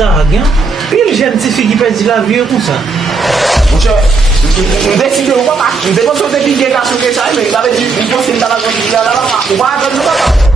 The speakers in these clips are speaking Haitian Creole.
Sista gen, pi l jen ti fi ki pedi la vie kon sa. Mon cher, décidez ou pas, nous devons sauter des gars sur ça, mais il avait dit, il faut se dans la condition là, on va attendre le papa.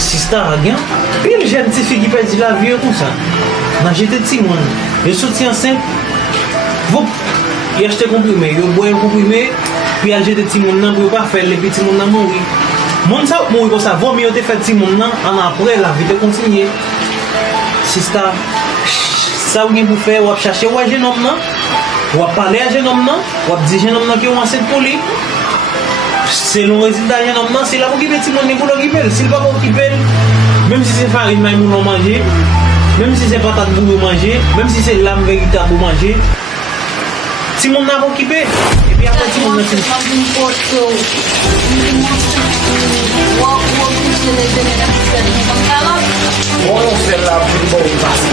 Sista gen, pi l jen ti fi ki pedi la vie kon sa. Nan jete ti moun, yo soti enceinte, vop, yo achete comprimé, yo boye comprimé, puis al jete ti moun nan pou yo pa fè, le pi ti moun nan mouri. Moun sa mouri kon sa, vomi yo te fè ti moun nan, an apre la vi te kontinye. Sista, sa ou gen pou fè, wap chache wap jenom nan, wap pale a jenom nan, wap di jenom nan ki yo anset pou li. Selon résultat jenom nan, c'est là pour qu'il petit monde pour l'occuper. S'il pas occuper, même si c'est farine mais moun manger, même si c'est patate pour manger, même si c'est lame véritable pour manger, si moun n'a pas occupé, et puis après si moun n'a pas On fait la plus bonne passe.